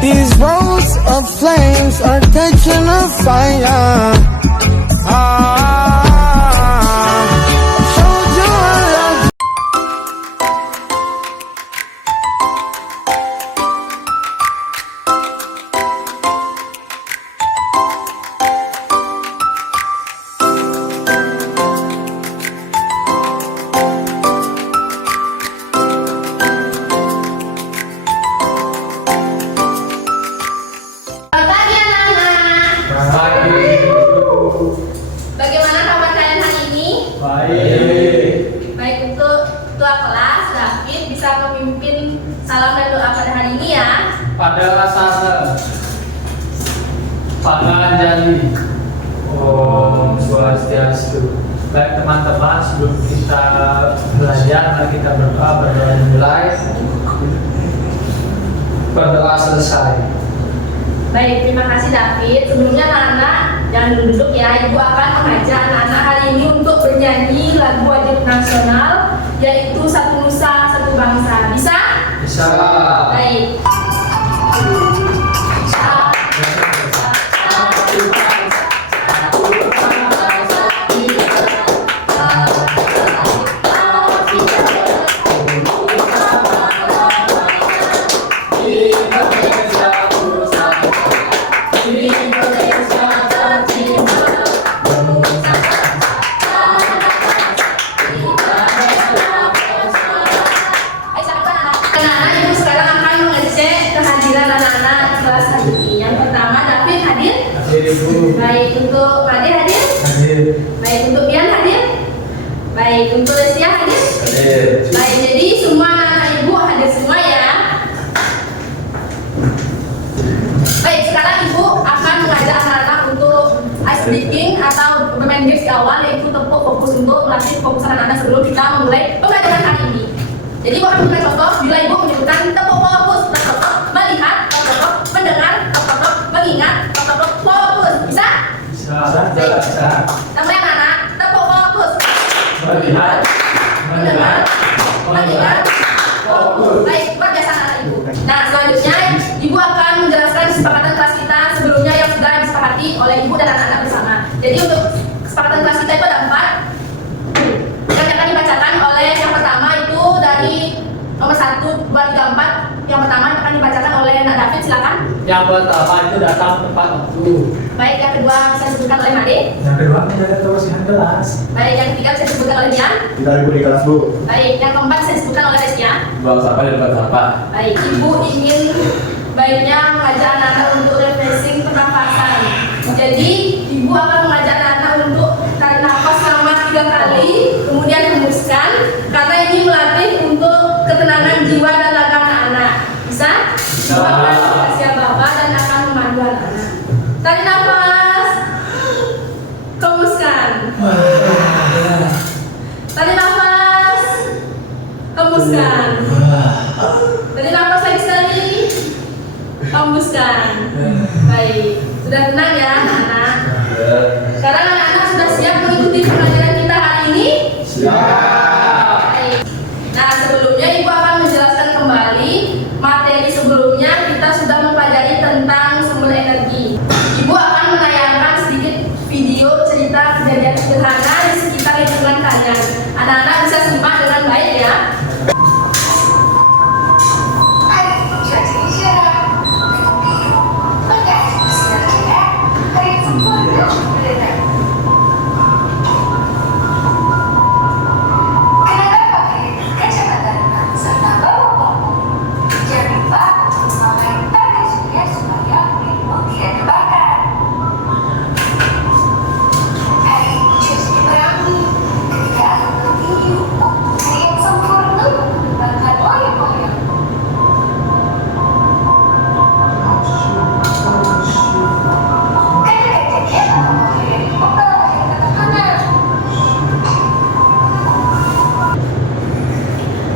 These roads of flames are catching a fire. Showed you I love. Bagaimana kabar kalian hari ini? Baik. Baik, untuk ketua kelas, David bisa memimpin salam dan doa pada hari ini ya. Pada Sasa Panganjali Om Swastiastu. Baik teman-teman, sebelum kita belajar, mari kita berdoa dimulai, berdoa selesai. Baik, terima kasih David. Sebelumnya anak-anak jangan duduk ya. Ibu akan mengajak anak-anak hari ini untuk bernyanyi lagu wajib nasional, yaitu Satu Nusa Satu Bangsa. Bisa? Bisa. Baik. Anak-anak, ibu sekarang akan mengecek kehadiran anak-anak kelas hari ini. Yang pertama, David hadir? Hadir Ibu. Baik, untuk Pade hadir? Hadir. Baik, untuk Bian hadir? Baik, untuk Lesia hadir? Hadir. Baik, jadi semua anak ibu hadir semua ya. Baik, sekarang ibu akan mengajak anak-anak untuk ice breaking atau bermain games di awal, yaitu tepuk fokus untuk melatih fokus anak-anak sebelum kita memulai pembelajaran hari ini. Jadi ibu akan memberikan contoh bila ibu menyebutkan tepuk fokus, tepuk, melihat, tepuk, mendengar, tepuk, mengingat, tepuk, fokus. Bisa? Bisa. Tambah anak-anak, tepuk fokus. Melihat, mendengar, Mendengar, fokus. Baik, luar biasa anak ibu. Nah, selanjutnya ibu akan menjelaskan kesepakatan kelas kita sebelumnya yang sudah disepakati oleh ibu dan anak-anak bersama. Jadi untuk kesepakatan kelas kita itu ada 4 yang akan dibacakan oleh yang pertama itu dari nomor 1, 2, 3, 4. Yang pertama akan dibacakan oleh Nak David, silakan. Yang pertama itu datang tepat waktu. Baik, yang kedua bisa disebutkan oleh Made. Yang kedua menjaga kebersihan kelas. Baik, yang ketiga bisa disebutkan oleh Dian. Kita libur di kelas, Bu. Baik, yang keempat bisa disebutkan oleh Lesia. Buang sampah dan buang sampah. Baik, ibu ingin baiknya mengajak anak-anak untuk refreshing pernafasan. Jadi, ibu akan mengajak anak-anak untuk tarik nafas selama 3 kali, kemudian hembuskan, karena ini melatih untuk ketenangan jiwa dan raga anak-anak. Bisa? Bisa. Ibu akan kasih bapak dan akan memandu anak-anak. Tarik nafas, hembuskan. Tarik nafas, hembuskan. Tarik nafas lagi sekali, hembuskan. Baik, sudah tenang ya anak-anak. Sekarang anak-anak sudah siap mengikuti pembelajaran kita hari ini? Siap. Baik. Nah, sebelumnya ibu akan menjelaskan kembali materi sebelumnya. Kita sudah mempelajari tentang sumber energi. Ibu akan menayangkan sedikit video cerita kejadian sederhana di sekitar lingkungan kalian. Anak-anak bisa simak dengan baik ya.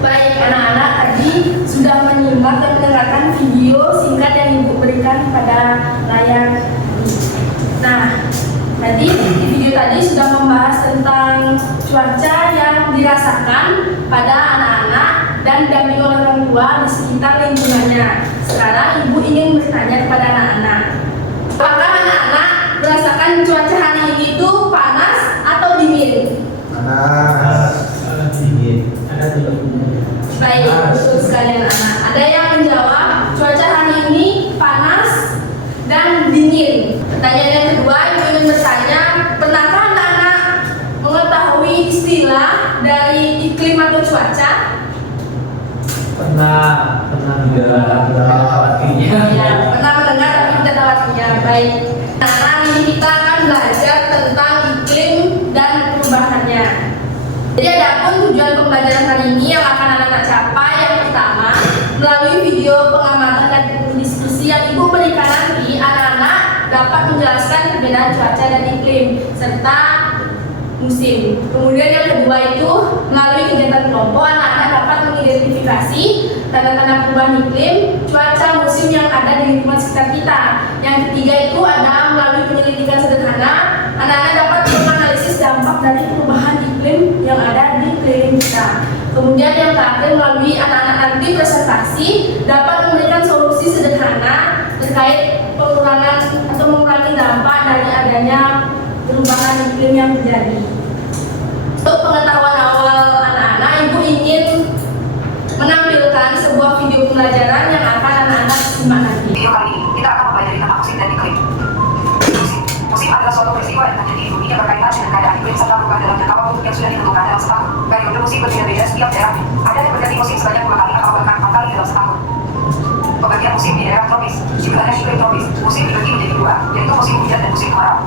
Baik, anak-anak tadi sudah menyimak dan mendengarkan video singkat yang ibu berikan pada layar. Nah, tadi di video tadi sudah membahas tentang cuaca yang dirasakan pada anak-anak dan didampingi oleh orang tua di sekitar lingkungannya. Sekarang ibu ingin bertanya kepada anak-anak, apakah anak-anak merasakan cuaca hari ini itu panas atau dingin? Dingin. Ada tidak? Baik, betul sekali anak-anak. Ada yang menjawab cuaca hari ini panas dan dingin. Pertanyaan yang kedua, ibu ingin bertanya, pernahkah anak-anak mengetahui istilah dari iklim atau cuaca? Pernah mendengar artinya. Ya, pernah mendengar tapi tidak tahu artinya. Baik. Nah, hari ini kita akan belajar tentang iklim dan perubahannya. Jadi adapun tujuan pembelajaran hari ini yang akan anak-anak capai yang pertama, melalui video pengamatan dan diskusi yang ibu berikan nanti, anak-anak dapat menjelaskan perbedaan cuaca dan iklim serta musim. Kemudian yang kedua itu, melalui kegiatan kelompok, anak-anak dapat mengidentifikasi tanda-tanda perubahan iklim, cuaca, musim yang ada di lingkungan sekitar kita. Yang ketiga itu ada melalui penyelidikan sederhana, anak-anak dapat menganalisis dampak dari perubahan iklim yang ada di sekeliling kita. Kemudian yang terakhir, melalui anak-anak nanti presentasi dapat memberikan solusi sederhana terkait pengurangan atau mengurangi dampak dari adanya perubahan iklim yang terjadi. Untuk pengetahuan awal anak-anak, ibu ingin menampilkan sebuah video pembelajaran yang akan anak-anak simak nanti. Video kali ini kita akan mempelajari tentang musim dan iklim. Musim adalah suatu peristiwa yang terjadi di bumi yang berkaitan dengan keadaan iklim serta perubahan dalam jangka waktu yang sudah ditentukan dalam setahun. Periode musim berbeda-beda setiap daerah. Ada yang berganti musim sebanyak 2 kali atau bahkan 4 kali dalam setahun. Pembagian musim di daerah tropis, di wilayah iklim tropis, musim dibagi menjadi 2, yaitu musim hujan dan musim kemarau.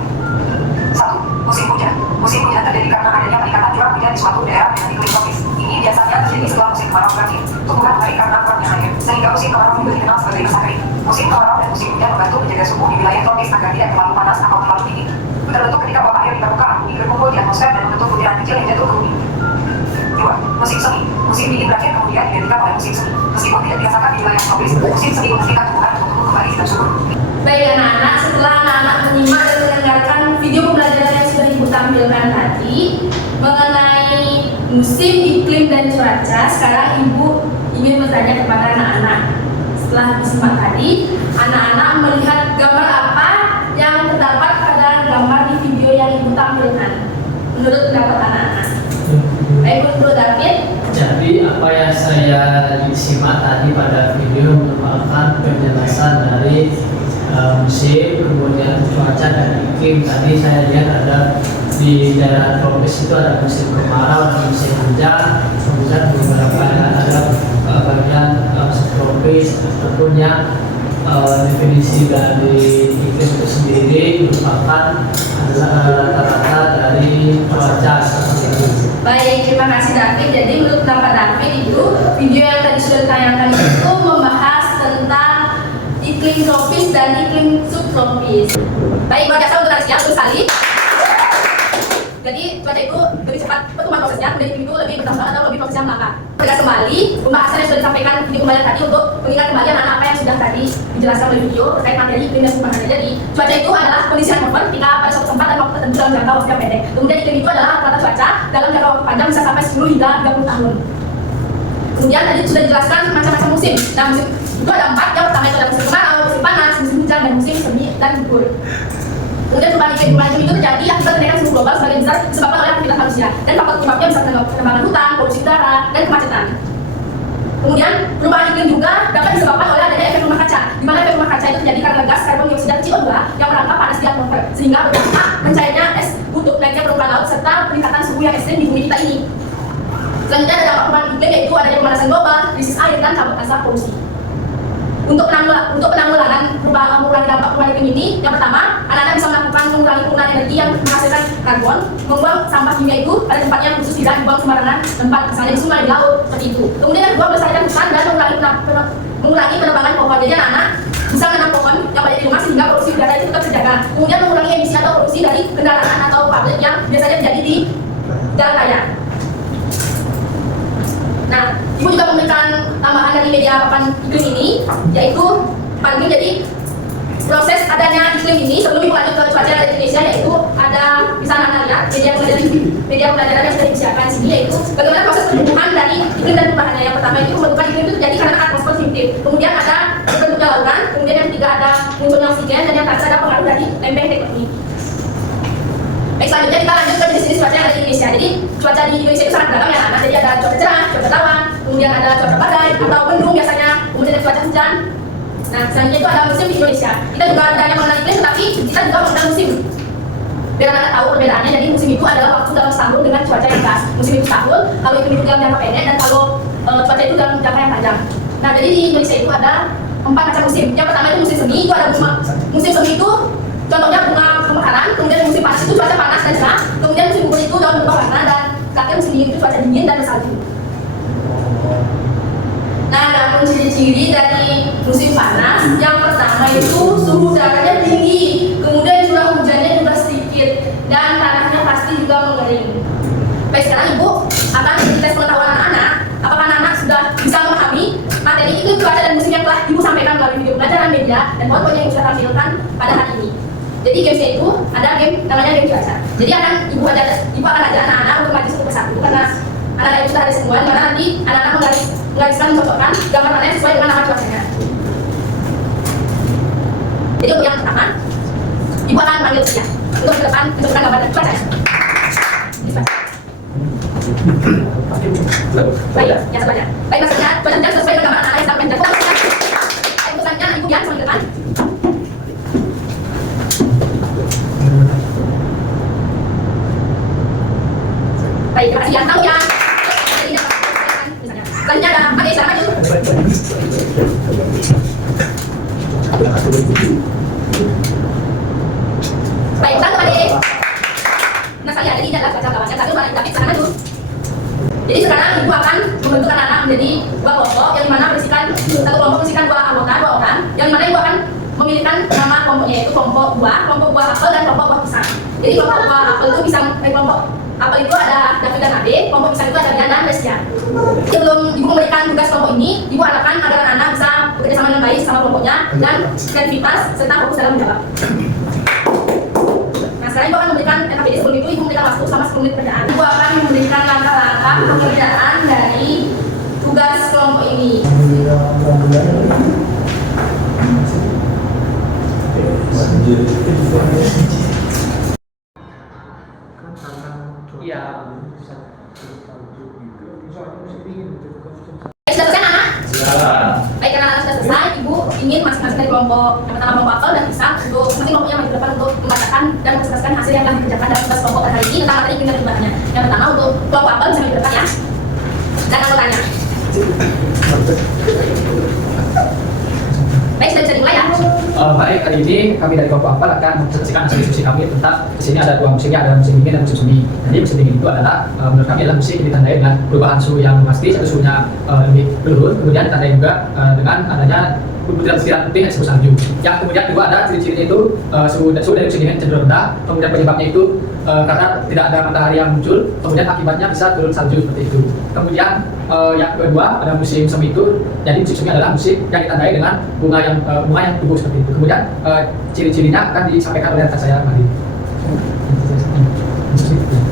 1. Musim hujan. Musim hujan terjadi karena adanya peningkatan curah hujan di suatu daerah dengan iklim tropis. Ini biasanya terjadi setelah musim kemarau berakhir. Tumbuhan baik karena kurangnya air, sehingga musim kemarau juga dikenal sebagai masa kering. Musim kemarau dan musim hujan membantu menjaga suhu di wilayah tropis agar tidak terlalu panas atau terlalu dingin. Terbentuk ketika uap air di permukaan bumi berkumpul di atmosfer dan membentuk butiran kecil yang jatuh ke bumi. 2. Musim semi. Musim dingin berakhir kemudian digantikan oleh musim semi. Meskipun tidak dirasakan di wilayah tropis, musim semi memastikan tumbuhan untuk tumbuh kembali dan subur. Baik anak-anak, setelah anak-anak menyimak dan mendengarkan video pembelajaran yang sudah ibu tampilkan tadi mengenai musim, iklim, dan cuaca, sekarang ibu ingin bertanya kepada anak-anak. Setelah disimak tadi, anak-anak melihat gambar apa yang terdapat pada gambar di video yang ibu tampilkan menurut pendapat anak-anak? Baik, menurut David. Jadi apa yang saya simak tadi pada video merupakan penjelasan dari musim, kemudian cuaca dan iklim. Tadi saya lihat ada di daerah tropis itu ada musim kemarau dan musim hujan, kemudian beberapa ada bagian subtropis. Tentunya definisi dari iklim itu sendiri merupakan adalah rata-rata dari cuaca seperti itu. Baik, terima kasih David. Jadi menurut pendapat David itu video yang tadi sudah ditayangkan itu membahas tentang iklim tropis dan iklim subtropis. Baik, luar biasa untuk anak siap sekali. Jadi cuaca itu lebih cepat pertumbuhan prosesnya, kemudian iklim itu lebih bertambah atau lebih prosesnya melangkah. Tegas kembali pembahasan yang sudah disampaikan video pembelajaran tadi untuk mengingat kembali anak-anak apa yang sudah tadi dijelaskan oleh video terkait materi iklim dan perubahannya. Jadi cuaca itu adalah kondisi atmosfer ketika pada suatu tempat dan waktu tertentu dalam jangka waktu yang pendek. Kemudian iklim itu adalah rata-rata cuaca dalam jangka waktu panjang bisa sampai 10 hingga 30 tahun. Kemudian tadi sudah dijelaskan macam-macam musim. Nah, musim itu ada 4. Yang pertama itu ada musim kemarau, musim panas, musim hujan, dan musim semi dan gugur. Kemudian perubahan iklim itu terjadi akibat kenaikan suhu global sebagian besar disebabkan oleh aktivitas manusia. Dan faktor penyebabnya bisa penebangan hutan, polusi udara, dan kemacetan. Kemudian perubahan iklim juga dapat disebabkan oleh adanya efek rumah kaca, di mana efek rumah kaca itu terjadi karena gas karbon dioksida CO2 yang merangkap panas di atmosfer, sehingga berdampak mencairnya es kutub, naiknya permukaan laut, serta peningkatan suhu yang ekstrim di bumi kita ini. Selanjutnya ada dampak perubahan iklim yaitu adanya pemanasan global, krisis air, dan kabut asap polusi. Untuk penanggulangan mengurangi dampak perubahan iklim ini, yang pertama, anak-anak bisa melakukan mengurangi penggunaan energi yang menghasilkan karbon, membuang sampah kimia itu pada tempatnya khusus, tidak dibuang sembarangan tempat, misalnya di sungai, di laut, seperti itu. Kemudian yang kedua, melestarikan hutan dan mengurangi penebangan pohon. Jadi anak-anak bisa menanam pohon yang banyak di rumah sehingga polusi udara itu tetap terjaga. Kemudian mengurangi emisi atau polusi dari kendaraan atau pabrik yang biasanya terjadi di jalan raya. Nah, ibu juga memberikan tambahan dari media papan iklim ini, yaitu paling jadi proses adanya iklim ini sebelum ibu lanjut ke cuaca dari Indonesia, yaitu ada bisa anak lihat media pembelajaran yang sudah disiapkan di sini, yaitu bagaimana proses pertumbuhan dari iklim dan perubahannya. Yang pertama itu pembentukan iklim itu terjadi karena atmosfer sempit, kemudian ada bentuknya lautan, kemudian yang ketiga ada munculnya oksigen dan yang tak ada pengaruh dari lempeng tektonik. Baik, selanjutnya kita lanjut ke jenis-jenis cuaca yang ada di Indonesia. Jadi cuaca di Indonesia itu sangat beragam ya anak. Jadi ada cuaca cerah, cuaca tawan, kemudian ada cuaca badai atau mendung biasanya, kemudian ada cuaca hujan. Nah, selanjutnya itu ada musim di Indonesia. Kita juga ada yang mengenai iklim, tetapi kita juga mengenai musim. Biar anak tahu perbedaannya, jadi musim itu adalah waktu dalam setahun dengan cuaca yang khas. Musim itu setahun, kalau iklim itu dalam jangka pendek, dan kalau cuaca itu dalam jangka yang panjang. Nah, jadi di Indonesia itu ada 4 macam musim. Yang pertama itu musim semi, itu ada bunga. Musim semi itu contohnya bunga pemekaran, kemudian musim panas itu cuaca panas dan cerah, kemudian musim gugur itu daun berubah warna, dan terakhir musim dingin itu cuaca dingin dan bersalju. Nah, ada ciri-ciri dari musim panas. Yang pertama itu suhu udaranya tinggi, kemudian curah hujannya juga sedikit, dan tanahnya pasti juga mengering. Baik, sekarang Ibu akan tes pengetahuan anak-anak. Apakah anak-anak sudah bisa memahami materi iklim, cuaca, dan musim yang telah Ibu sampaikan melalui video pelajaran media dan poin-poin yang sudah tampilkan pada hari ini. Jadi gamesnya itu ada game namanya game cuaca. Jadi Ibu akan ajak anak-anak untuk maju satu persatu karena anak-anak itu sudah ada semua, dimana nanti anak-anak menggariskan mencocokkan gambar mana yang sesuai dengan nama cuacanya. Jadi untuk yang pertama, Ibu akan panggil dia untuk ke depan menentukan gambar cuaca. Baik, yang sebenarnya. Baik, maksudnya cuaca hujan sesuai dengan gambar anak yang sedang menjadi. Baik, untuk selanjutnya Ibu Bian ke depan. Baik, terima kasih yang tahu ya. Selanjutnya ada Ade, silakan maju. Baik, satu Ade. Nah, saya ada tidak cuaca kawannya, satu Ade, tapi silakan maju. Jadi sekarang Ibu akan membentuk anak menjadi 2 kelompok, yang mana berisikan satu kelompok berisikan 2 anggota, 2 orang, yang mana Ibu akan memilihkan nama kelompoknya, yaitu kelompok buah apel dan kelompok buah pisang. Jadi kelompok buah apel itu bisa kelompok apel itu ada David dan Ade, kelompok pisang itu ada Rian dan Resia. Sebelum Ibu memberikan tugas kelompok ini, Ibu harapkan agar anak bisa bekerja sama dengan baik sama kelompoknya dan kreativitas serta fokus dalam menjawab. Nah, sekarang Ibu akan memberikan NKPD. Sebelum itu Ibu memberikan waktu selama 10 menit pekerjaan. Ibu akan memberikan langkah-langkah pekerjaan dari tugas kelompok ini. Iya. Baik, sudah selesai anak? Baik, karena anak sudah selesai, Ibu ingin masing-masing dari kelompok yang pertama kelompok apel dan pisang untuk masing kelompoknya maju ke depan untuk membacakan dan mempresentasikan hasil yang telah dikerjakan dalam tugas kelompok pada hari ini tentang materi iklim dan perubahannya. Yang pertama untuk kelompok apel bisa maju ke depan ya, dan anggotanya. Baik, sudah bisa dimulai ya. Baik, hari ini kami dari kelompok apel akan mempresentasikan hasil diskusi kami tentang di sini ada 2 musimnya, ada musim dingin dan musim semi. Jadi musim dingin itu adalah menurut kami adalah musim yang ditandai dengan perubahan suhu yang pasti, satu suhunya lebih menurun, kemudian ditandai juga dengan adanya butiran putih yang disebut salju. Yang kemudian kedua ada ciri-cirinya itu suhu dari musim dingin cenderung rendah, kemudian penyebabnya itu karena tidak ada matahari yang muncul, kemudian akibatnya bisa turun salju seperti itu. Kemudian yang kedua ada musim semi itu, jadi musim semi adalah musim yang ditandai dengan bunga yang tumbuh seperti itu. Kemudian ciri-cirinya akan disampaikan oleh rekan saya tadi.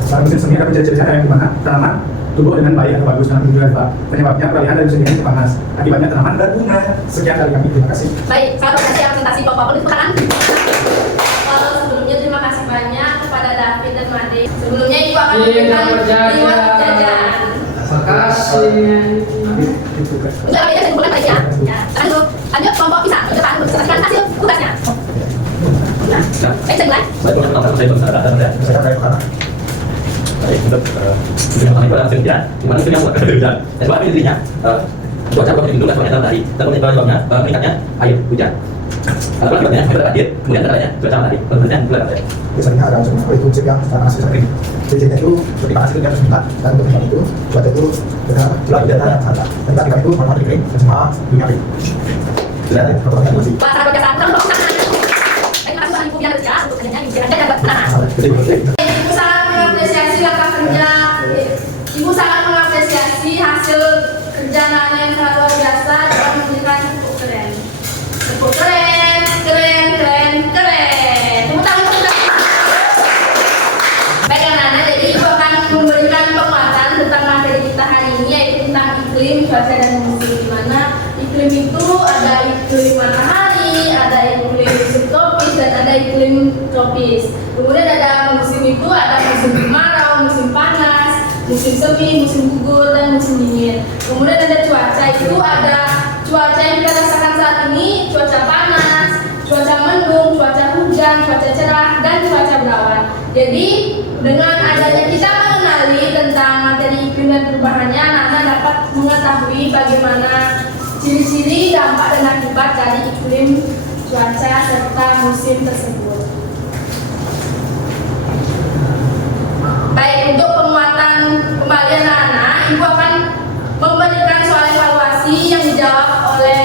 Saat musim semi ada ciri-cirinya yang dimana tanaman tumbuh dengan baik atau bagus dalam tujuan Pak. Penyebabnya peralihan dari musim dingin ke panas. Akibatnya tanaman berbunga. Sekian dari kami, terima kasih. Baik, saya terima kasih presentasi kelompok apel itu kanan. Sebelumnya terima kasih banyak kepada David dan Made. Sebelumnya Ibu akan memberikan reward jajan. Terima kasih. Untuk apa ya, bukan tadi ya. Ya, sekarang itu lanjut kelompok pisang. Ke depan untuk selesaikan hasil tugasnya. Ya, baik, saya mulai. Baik, untuk saya berkata. Baik, untuk yang pertama itu adalah musim hujan, di mana musim yang muat hujan. Dan sebab intinya cuaca berubah itu adalah dalam hari, dan penyebabnya meningkatnya air hujan. Kalau akibatnya air banjir, kemudian terjadinya cuaca matahari, kemudian bulan April. Biasanya ada musim itu musim yang panas bisa kering. Ciri-cirinya itu seperti panas itu dia harus minta, dan untuk yang itu cuaca itu benar gelap dan sangat. Dan ketika itu malam kering dan semua dunia kering. Sudah ada pertanyaan masih. Pak, saya berkata kelompok pisang. Baik, terima kasih Ibu Bian ya untuk adanya jajan dan ketenangan. Ibu sangat mengapresiasi langkah kerja. Ibu sangat mengapresiasi hasil kerja Nana yang sangat luar biasa dan memberikan cukup keren. Cukup keren. Tepuk tangan untuk Nana. Baik Nana, jadi Ibu akan memberikan penguatan tentang materi kita hari ini, yaitu tentang iklim, cuaca dan musim. Di mana iklim itu ada iklim matahari, ada iklim iklim tropis. Kemudian ada musim itu ada musim kemarau, musim panas, musim semi, musim gugur, dan musim dingin. Kemudian ada cuaca, itu ada cuaca yang kita rasakan saat ini, cuaca panas, cuaca mendung, cuaca hujan, cuaca cerah, dan cuaca berawan. Jadi dengan adanya kita mengenali tentang materi iklim dan perubahannya, anak-anak dapat mengetahui bagaimana ciri-ciri, dampak, dan akibat dari iklim, cuaca, serta musim tersebut. Baik, untuk penguatan kembali anak-anak, Ibu akan memberikan soal evaluasi yang dijawab oleh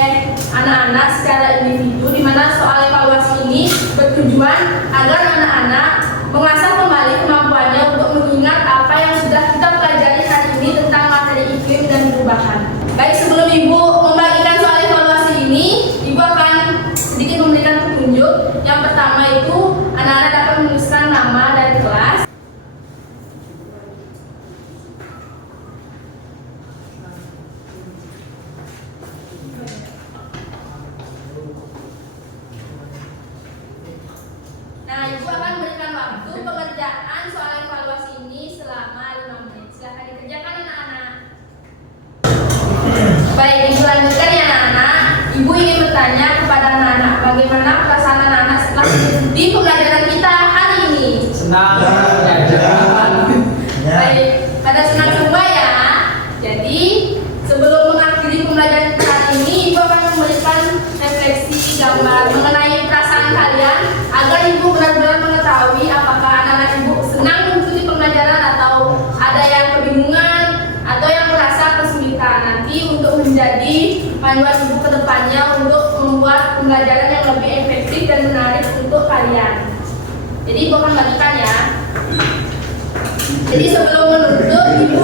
anak-anak secara individu, di mana soal evaluasi ini bertujuan agar anak-anak mengasah kembali kemampuannya untuk mengingat apa yang sudah kita pelajari hari ini tentang materi iklim dan perubahan. Baik, sebelum Ibu membagikan soal evaluasi ini, Ibu akan sedikit memberikan petunjuk. Yang pertama itu, anak-anak dapat menuliskan nama dan kelas. Nah, Ibu akan berikan waktu pengerjaan soal evaluasi ini selama 5 menit. Silahkan dikerjakan anak-anak. Baik, Ibu lanjutkan ya anak-anak. Ibu ingin bertanya kepada anak-anak, bagaimana perasaan anak-anak setelah mengikuti pembelajaran kita hari ini? Senang. Baik, pada senang coba ya. Jadi, sebelum mengakhiri pembelajaran kita hari ini, Ibu akan memberikan refleksi gambar mengenai perasaan kalian agar Ibu benar-benar mengetahui apakah anak-anak Ibu senang mengikuti pembelajaran atau ada yang kebingungan atau yang merasa kesulitan. Nanti untuk menjadi panduan Ibu ke depannya untuk membuat pembelajaran yang lebih efektif dan menarik untuk kalian. Jadi Ibu akan bagikan ya. Jadi sebelum menutup, Ibu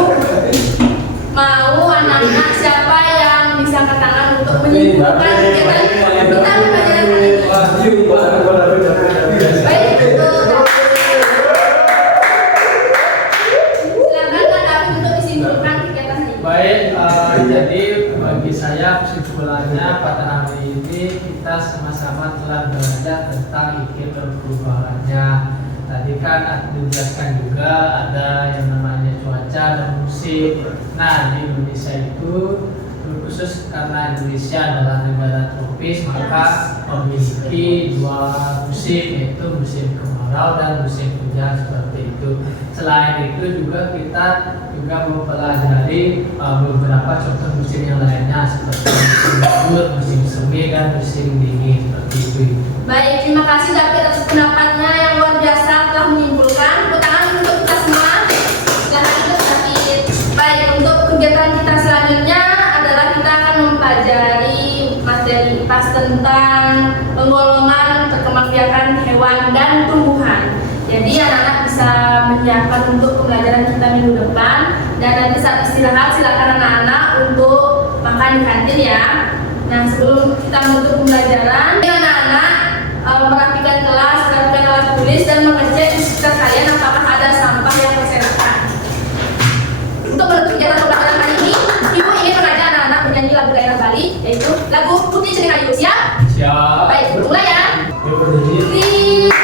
mau anak-anak siapa yang bisa angkat tangan untuk menyimpulkan kegiatan kita pembelajaran hari ini? Baik, betul. Silakan Kak David untuk disimpulkan kegiatan hari ini. Baik, jadi bagi saya kesimpulannya pada hari ini kita sama-sama telah belajar tentang iklim dan perubahannya. Tadi kan dijelaskan juga ada yang namanya cuaca dan musim. Nah, di Indonesia itu khusus karena Indonesia adalah negara tropis, maka memiliki 2 musim, yaitu musim kemarau dan musim hujan seperti itu. Selain itu juga kita juga mempelajari beberapa contoh musim yang lainnya seperti musim gugur, musim semi, dan musim dingin seperti itu. Baik, terima kasih David atas pendapatnya yang luar biasa telah menyimpulkan. Tepuk tangan untuk kita semua. Silahkan ikut David. Baik, untuk kegiatan kita selanjutnya adalah kita akan mempelajari materi pas tentang penggolongan perkembangbiakan hewan dan tumbuhan. Jadi anak-anak bisa menyiapkan untuk pembelajaran kita minggu depan, dan nanti saat istirahat silakan anak-anak untuk makan di kantin ya. Nah, sebelum kita menutup pembelajaran, anak-anak merapikan kelas, merapikan alat tulis, dan mengecek di sekitar kalian apakah ada sampah yang berserakan. Untuk menutup kegiatan pembelajaran hari ini, Ibu ingin mengajak anak-anak bernyanyi lagu daerah Bali, yaitu lagu Putih Cening Ayu. Siap? Siap. Baik, mulai ya. Putih Cening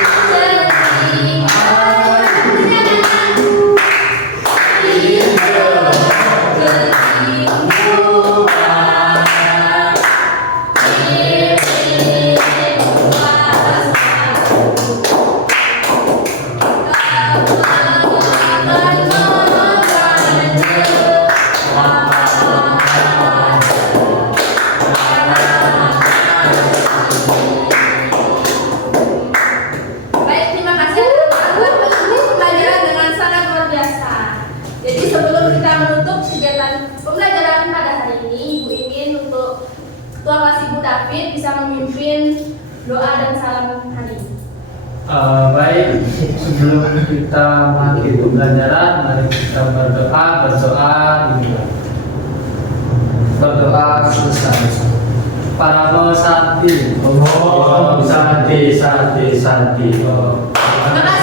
David bisa memimpin doa dan salam hari ini. Baik, sebelum kita mengakhiri pembelajaran, mari kita berdoa selesai. Para Santi, Santi. Terima kasih.